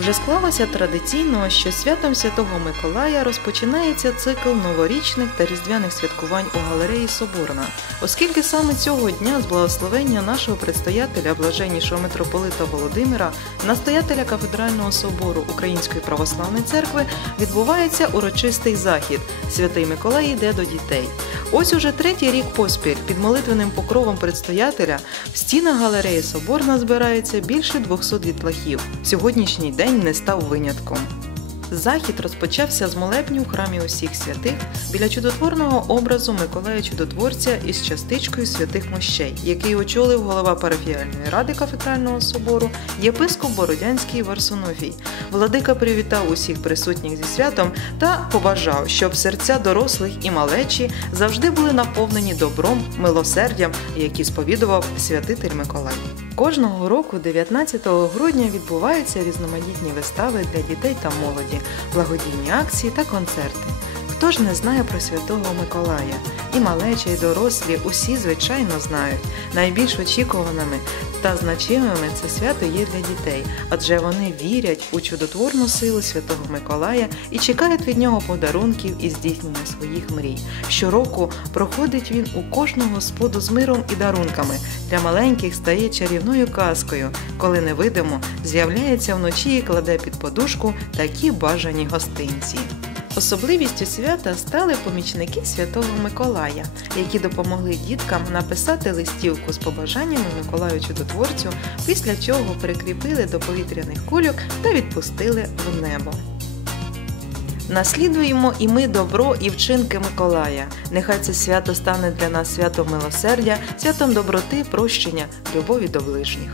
Вже склалося традиційно, що святом Святого Миколая розпочинається цикл новорічних та різдвяних святкувань у галереї Соборна, оскільки саме цього дня з благословення нашого предстоятеля блаженнішого митрополита Володимира, настоятеля кафедрального собору Української православної церкви, відбувається урочистий захід. Святий Миколай йде до дітей. Ось уже третій рік поспіль під молитвеним покровом предстоятеля в стінах галереї Соборна збирається більше 200 дітлахів. Сьогоднішній день не став винятком. Захід розпочався з молебні у храмі усіх святих біля чудотворного образу Миколая Чудотворця із частичкою святих мощей, який очолив голова парафіальної ради кафедрального собору, єпископ Бородянський Варсонофій. Владика привітав усіх присутніх зі святом та побажав, щоб серця дорослих і малечі завжди були наповнені добром, милосердям, які сповідував святитель Миколай. Кожного року, 19 грудня, відбуваються різноманітні вистави для дітей та молоді, благодійні акції та концерти. Хто ж не знає про святого Миколая? І малечі, і дорослі усі, звичайно, знають. Найбільш очікуваними та значимими це свято є для дітей, адже вони вірять у чудотворну силу святого Миколая і чекають від нього подарунків і здійснення своїх мрій. Щороку проходить він у кожного господу з миром і дарунками. Для маленьких стає чарівною казкою, коли невидимо з'являється вночі і кладе під подушку такі бажані гостинці. Особливістю свята стали помічники Святого Миколая, які допомогли діткам написати листівку з побажаннями Миколаю Чудотворцю, після чого прикріпили до повітряних кульок та відпустили в небо. Наслідуємо і ми добро і вчинки Миколая. Нехай це свято стане для нас святом милосердя, святом доброти, прощення, любові до ближніх.